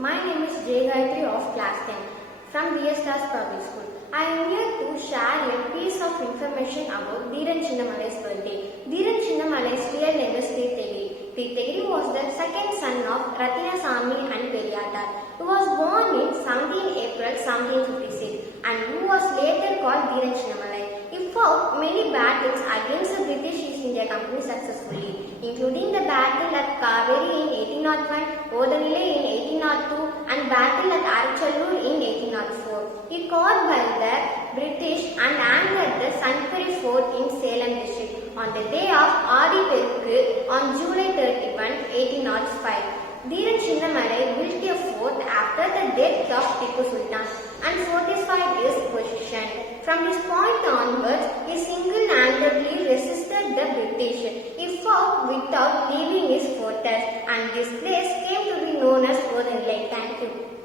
My name is Jay Gayatri of class 10 from BS Stars Public School. I am here to share a piece of information about Dheeran Chinnamalai's birthday. Dheeran Chinnamalai's real name is Tirthagiri. Tirthagiri was the second son of Rathinasamy and Periyattar, who was born in 17 April 1756 and who was later called Dheeran Chinnamalai. He fought many battles against the British East India Company successfully, including the battle at Kaveri in 1801, Odanile in 1802 and battle at Arachallur in 1804. He caught by the British and anchored the Sanpuri Fort in Salem district on the day of Adi Perukku on July 31, 1805. Dheeran Chinnamalai built a fort after the death of Tipu Sultan and fortified his position. From this point onwards, he single-handedly resisted the British. He fought without leaving his fortress and this place came to be known as Odanile. Thank you.